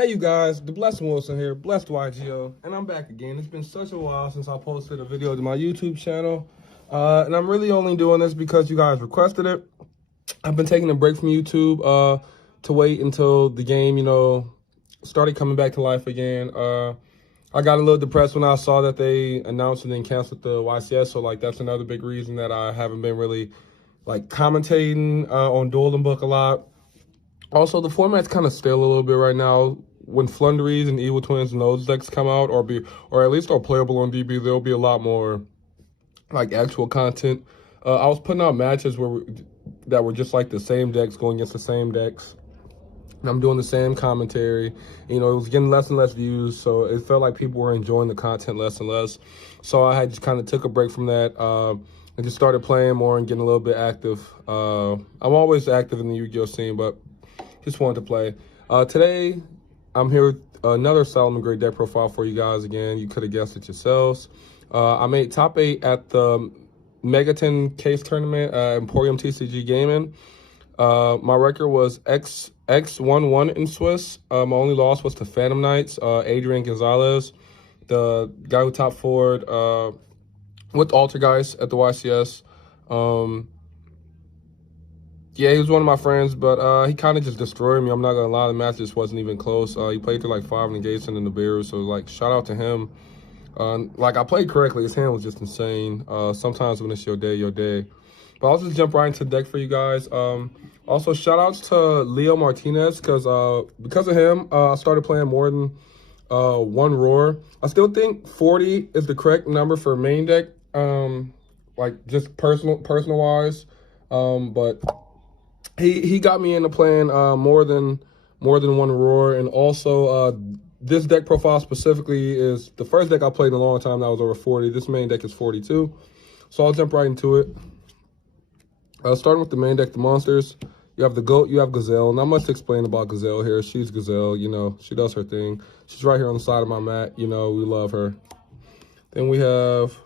Hey you guys, Dablessin Wilson here, Blessed YGO, and I'm back again. It's been such a while since I posted a video to my YouTube channel, and I'm really only doing this because you guys requested it. I've been taking a break from YouTube to wait until the game, started coming back to life again. I got a little depressed when I saw that they announced and then canceled the YCS, so that's another big reason that I haven't been really commentating on Dueling Book a lot. Also, the format's kind of stale a little bit right now. When Flunderies and Evil Twins and those decks come out, or at least are playable on DB, there'll be a lot more actual content. I was putting out matches that were just the same decks going against the same decks, and I'm doing the same commentary. It was getting less and less views, so it felt like people were enjoying the content less and less. So I had just kind of took a break from that. I just started playing more and getting a little bit active. I'm always active in the Yu-Gi-Oh scene, but just wanted to play. Today, I'm here with another Salamangreat deck profile for you guys again. You could have guessed it yourselves. I made top 8 at the Megaton Case Tournament at Emporium TCG Gaming. My record was X11 in Swiss. My only loss was to Phantom Knights, Adrian Gonzalez, the guy who top forward with Altergeist at the YCS. Yeah, he was one of my friends, but he kind of just destroyed me. I'm not going to lie, the match just wasn't even close. He played through 5 negates and the Bears, so shout out to him. I played correctly. His hand was just insane. Sometimes when it's your day, your day. But I'll just jump right into the deck for you guys. Also, shout outs to Leo Martinez, because of him, I started playing more than one Roar. I still think 40 is the correct number for main deck, just personal wise. But he got me into playing more than one Roar, and also this deck profile specifically is the first deck I played in a long time that was over 40. This main deck is 42, so I'll jump right into it. Starting with the main deck, the monsters. You have the Goat, you have Gazelle. Not much to explain about Gazelle here. She's Gazelle, she does her thing. She's right here on the side of my mat, we love her. Then we have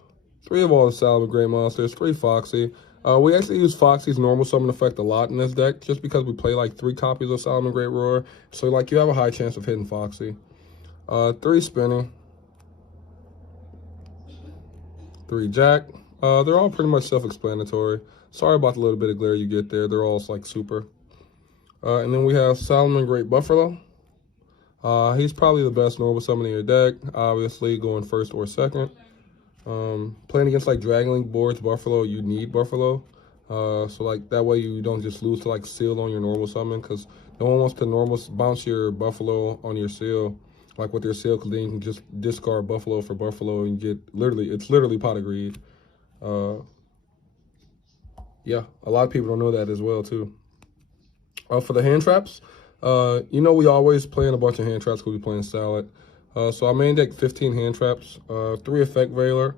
3 of all the Salamangreat monsters, 3 Foxy. We actually use Foxy's normal summon effect a lot in this deck, just because we play 3 copies of Salamangreat Roar. So you have a high chance of hitting Foxy. 3 Spinny. 3 Jack. They're all pretty much self-explanatory. Sorry about the little bit of glare you get there. They're all super. And then we have Salamangreat Buffalo. He's probably the best normal summon in your deck, obviously going first or second. Playing against Dragon Link boards, Buffalo, you need Buffalo. So that way you don't just lose to Seal on your normal summon, because no one wants to bounce your Buffalo on your Seal, with your Seal, because then you can just discard Buffalo for Buffalo and get it's literally Pot of Greed. Yeah, a lot of people don't know that as well too. For the hand traps, we always playing a bunch of hand traps because we playing Salad. So I main deck 15 hand traps, 3 Effect Veiler,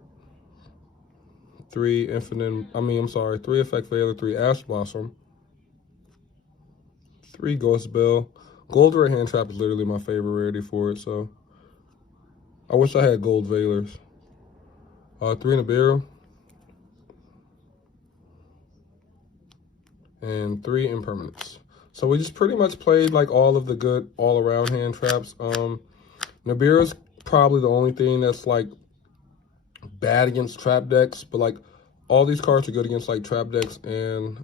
3 Effect Veiler, 3 Ash Blossom, 3 Ghost Bell. Gold Rare hand trap is literally my favorite rarity for it, so I wish I had gold Veilers. 3 Nibiru, and 3 Impermanents. So we just pretty much played all of the good all-around hand traps. Nibiru's probably the only thing that's bad against trap decks, but all these cards are good against trap decks and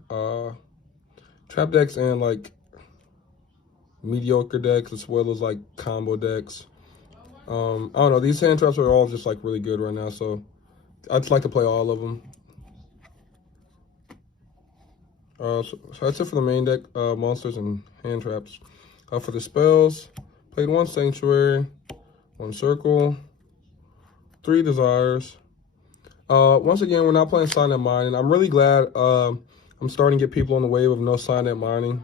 mediocre decks, as well as combo decks. I don't know, these hand traps are all just really good right now, so I'd just like to play all of them. So that's it for the main deck, monsters and hand traps. For the spells, played 1 Sanctuary, 1 Circle, 3 Desires. Once again, we're not playing Signet Mining. I'm really glad I'm starting to get people on the wave of no Signet Mining.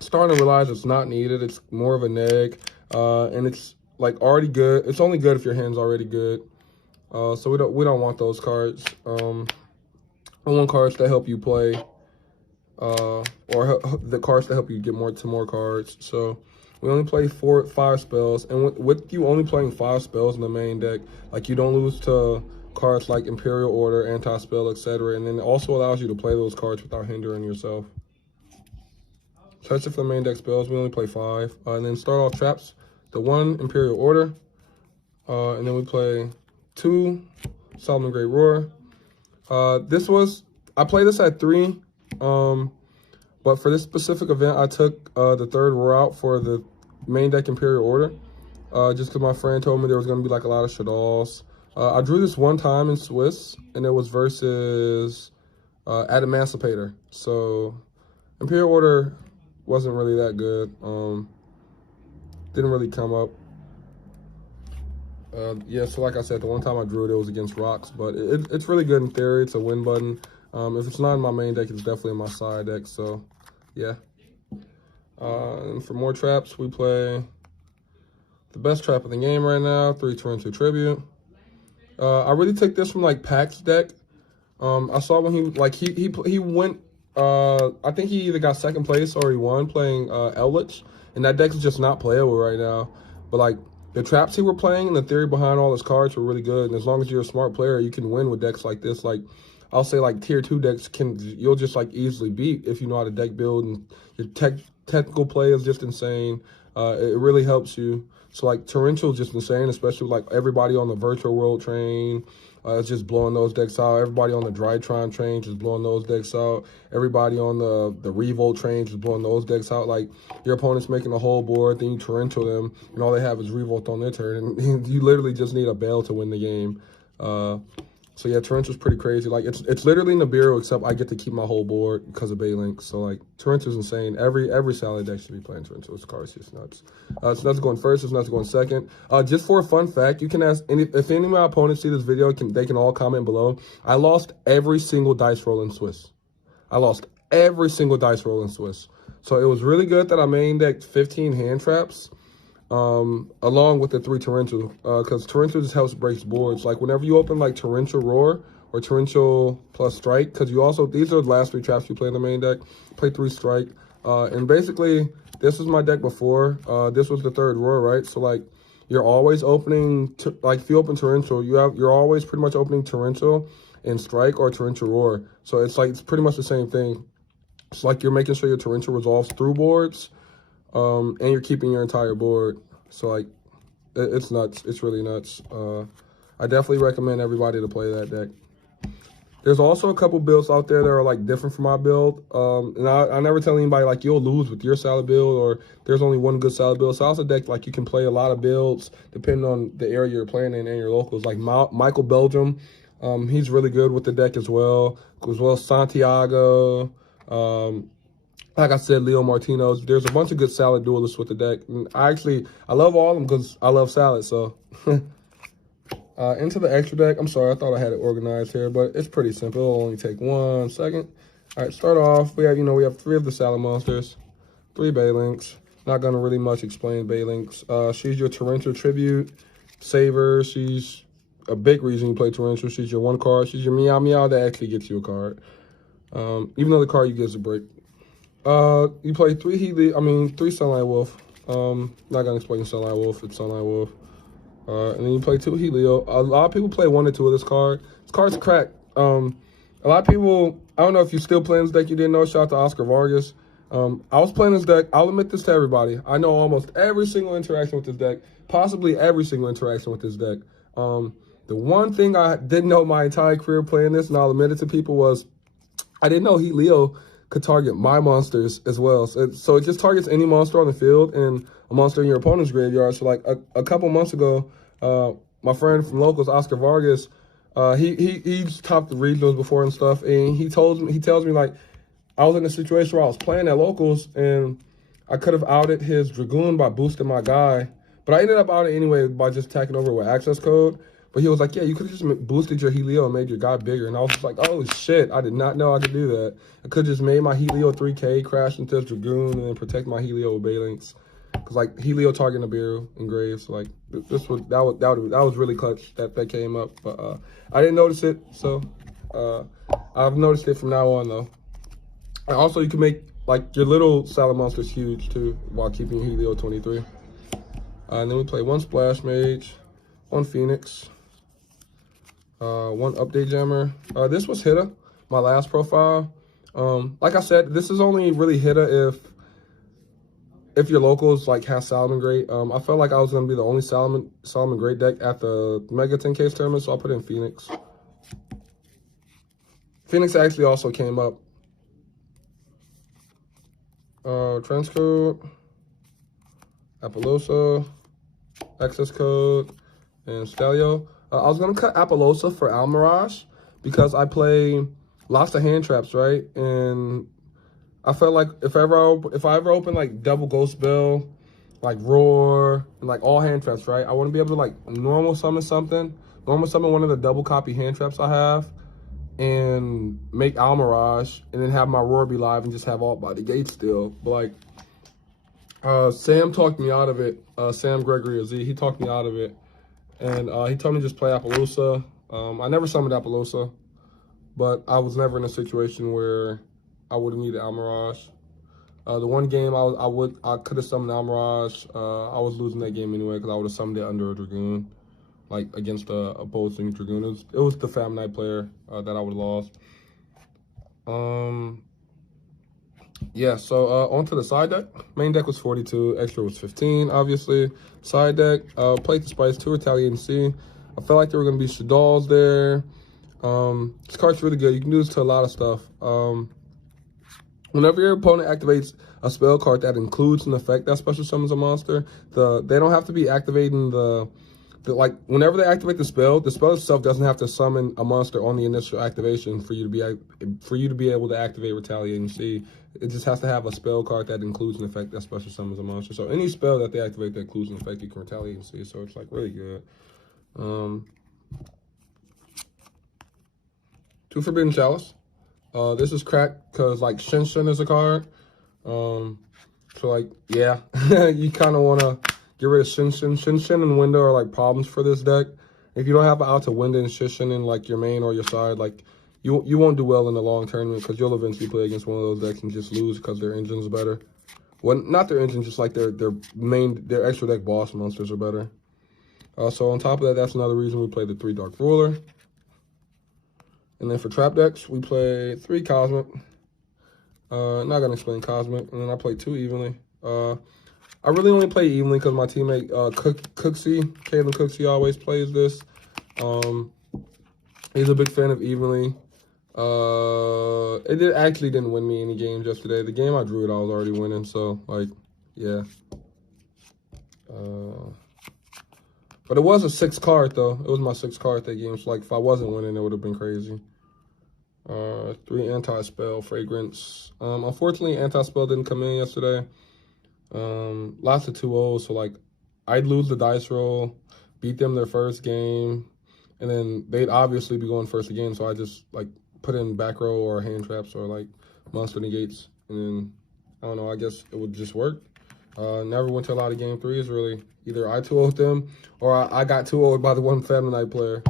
Starting to realize it's not needed. It's more of a neg, and it's already good. It's only good if your hand's already good. So we don't want those cards. I want cards that help you play, or the cards that help you get more cards. So we only play 5 spells, and with you only playing 5 spells in the main deck, you don't lose to cards like Imperial Order, Anti-Spell, etc. And then it also allows you to play those cards without hindering yourself. So that's it for the main deck spells. We only play 5. And then start off traps. the 1 Imperial Order, and then we play 2 Salamangreat Roar. I played this at 3, but for this specific event, I took the 3rd Roar out for the main deck Imperial Order, just because my friend told me there was going to be like a lot of Shaddolls. I drew this one time in Swiss, and it was versus Adamantipator. So Imperial Order wasn't really that good. Didn't really come up. Yeah, so like I said, the one time I drew it was against Rocks, but it's really good in theory. It's a win button. If it's not in my main deck, it's definitely in my side deck. So yeah. And for more traps, we play the best trap of the game right now, 3 Torrential Tribute. I really took this from like Pack's deck. I saw when he went. I think he either got 2nd place or he won playing Eldritch, and that deck is just not playable right now. But like the traps he were playing and the theory behind all his cards were really good. And as long as you're a smart player, you can win with decks like this. Like I'll say like tier 2 decks you'll just like easily beat if you know how to deck build, and your technical play is just insane. It really helps you. So like Torrential is just insane, especially with like everybody on the Virtual World train. It's just blowing those decks out. Everybody on the Drytron train just blowing those decks out. Everybody on the Revolt train just blowing those decks out. Like your opponent's making a whole board, then you Torrential them, and all they have is Revolt on their turn. And you literally just need a Bale to win the game. So yeah, Torrential's pretty crazy. Like it's literally Nibiru, except I get to keep my whole board because of Baylink. So like Torrential's insane. Every salad deck should be playing Torrential. This card's just nuts. So that's going first. It's nuts going second. Just for a fun fact, you can ask if any of my opponents see this video, they can all comment below. I lost every single dice roll in Swiss. I lost every single dice roll in Swiss. So it was really good that I main decked 15 hand traps. Along with the 3 Torrential, because Torrential just helps break boards. Like whenever you open like Torrential Roar or Torrential plus Strike, because you also, these are the last 3 traps you play in the main deck, play 3 Strike. And basically, this was my deck before. This was the 3rd Roar, right? So like, you're always opening, like if you open Torrential, you're always pretty much opening Torrential and Strike or Torrential Roar. So it's like, it's pretty much the same thing. It's like you're making sure your Torrential resolves through boards. And you're keeping your entire board. So like it's nuts. It's really nuts. I definitely recommend everybody to play that deck. There's also a couple builds out there that are like different from my build. And I never tell anybody like you'll lose with your salad build, or there's only one good salad build. So I also deck like you can play a lot of builds depending on the area you're playing in and your locals. Like Michael Belgium, he's really good with the deck as well. Santiago, like I said, Leo Martino's. There's a bunch of good salad duelists with the deck. And I love all of them because I love salad. So into the extra deck. I'm sorry, I thought I had it organized here, but it's pretty simple. It'll only take 1 second. All right, start off. We have 3 of the salad monsters, 3 Baylinks. Not gonna really much explain Baylinks. She's your Torrential Tribute Saver. She's a big reason you play Torrential. She's your 1 card. She's your Meow Meow that actually gets you a card. Even though the card you get is a brick. You play 3 Sunlight Wolf. Not gonna explain Sunlight Wolf. It's Sunlight Wolf. And then you play 2 Helio. A lot of people play 1 or 2 of this card. This card's cracked. A lot of people, I don't know if you're still playing this deck you didn't know. Shout out to Oscar Vargas. I was playing this deck. I'll admit this to everybody. I know almost every single interaction with this deck. Possibly every single interaction with this deck. The one thing I didn't know my entire career playing this, and I'll admit it to people, was I didn't know Helio could target my monsters as well. So it just targets any monster on the field and a monster in your opponent's graveyard. So like a couple months ago, my friend from locals, Oscar Vargas, he's topped the regionals before and stuff, and he tells me like I was in a situation where I was playing at locals and I could have outed his Dragoon by boosting my guy, but I ended up outing anyway by just attacking over with access code. But he was like, yeah, you could have just boosted your Helio and made your guy bigger. And I was just like, oh, shit, I did not know I could do that. I could have just made my Helio 3K, crash into his Dragoon, and then protect my Helio with Baylinks. Because, like, Helio targeting Nibiru and Graves. So, like, that was really clutch that came up. But I didn't notice it. So, I've noticed it from now on, though. And also, you can make, like, your little salad monsters huge, too, while keeping Helio 23. And then we play 1 Splash Mage, 1 Phoenix. 1 Update Jammer. This was Hitta, my last profile. Like I said, this is only really Hitta if your locals like have Salamangreat, I felt like I was gonna be the only Salamangreat deck at the Mega 10K tournament, so I put in Phoenix. Phoenix actually also came up. Transcode, Appaloosa, access code, and Stalio. I was gonna cut Appaloosa for Almirage because I play lots of hand traps, right? And I felt like if I ever open like double Ghost Bill, like Roar, and like all hand traps, right? I want to be able to like normal summon something, normal summon one of the double copy hand traps I have, and make Almirage, and then have my Roar be live and just have all by the gate still. But like, Sam talked me out of it. Sam Gregory or Z, he talked me out of it, and he told me just play Appaloosa. I never summoned Appaloosa, but I was never in a situation where I would have needed Almirage. The one game I could have summoned Almirage. I was losing that game anyway because I would have summoned it under a Dragoon, like against a opposing Dragoon. It was the Fam Knight player that I would have lost. Yeah, so on to the side deck. Main deck was 42, extra was 15, obviously. Side deck, Plate the Spice, 2 Retaliating Sea. I felt like there were going to be Shaddols there. This card's really good. You can do this to a lot of stuff. Whenever your opponent activates a spell card that includes an effect that special summons a monster, they don't have to be activating like whenever they activate the spell itself doesn't have to summon a monster on the initial activation for you to be able to activate Retaliating Sea. It just has to have a spell card that includes an effect that special summons a monster. So any spell that they activate that includes an effect, you can Retaliate and See. So it's like really good. 2 Forbidden Chalice. This is cracked because like Shin Shin is a card. So like, yeah, you kind of want to get rid of Shin Shin. Shin Shin and Window are like problems for this deck. If you don't have out to Window and Shin Shin in like your main or your side, like you won't do well in the long tournament because you'll eventually play against one of those decks and just lose because their engine's better. Well, not their engine, just like their extra deck boss monsters are better. So on top of that, that's another reason we play the 3 Dark Ruler. And then for trap decks, we play 3 Cosmic. Not gonna explain Cosmic, and then I play 2 Evenly. I really only play Evenly because my teammate Caitlin Cooksey always plays this. He's a big fan of Evenly. It actually didn't win me any games yesterday. The game I drew I was already winning, so like, yeah. But it was a 6 card though. It was my 6 card that game. So like, if I wasn't winning, it would have been crazy. 3 Anti-Spell, Fragrance. Unfortunately, Anti-Spell didn't come in yesterday. Lots of 2-0s, so like, I'd lose the dice roll, beat them their first game, and then they'd obviously be going first again. So I just like put in back row or hand traps or like monster negates, and then I don't know. I guess it would just work. Never went to a lot of game 3s really. Either I 2-0'd them or I got 2-0'd by the one Family Night player.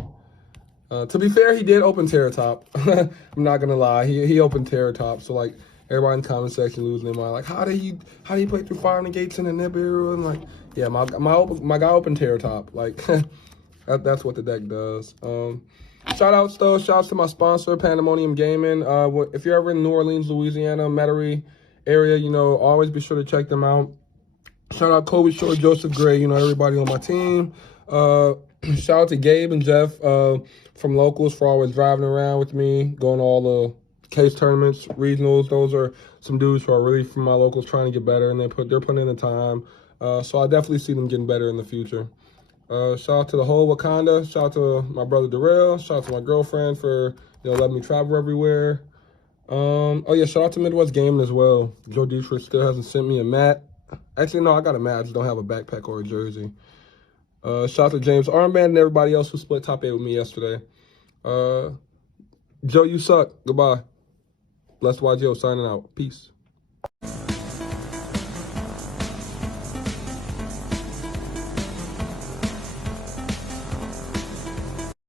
To be fair, he did open Terror Top. I'm not gonna lie, he opened Terror Top. So like everybody in the comment section losing their mind, like how did he play through Fire Negates in the Nibiru? And like, yeah, my guy opened Terror Top. Like that's what the deck does. Shout outs though. Shout outs to my sponsor, Pandemonium Gaming. If you're ever in New Orleans, Louisiana, Metairie area, you know, always be sure to check them out. Shout out Kobe Short, Joseph Gray, you know, everybody on my team. Shout out to Gabe and Jeff from Locals for always driving around with me, going to all the case tournaments, regionals. Those are some dudes who are really from my Locals trying to get better, and they're putting in the time. So I definitely see them getting better in the future. Shout out to the whole Wakanda. Shout out to my brother Darrell. Shout out to my girlfriend for letting me travel everywhere. Oh yeah, shout out to Midwest Gaming as well. Joe Dietrich still hasn't sent me a mat. Actually, no, I got a mat. I just don't have a backpack or a jersey. Shout out to James Armband and everybody else who split top 8 with me yesterday. Joe, you suck. Goodbye. Blessed YGO signing out. Peace.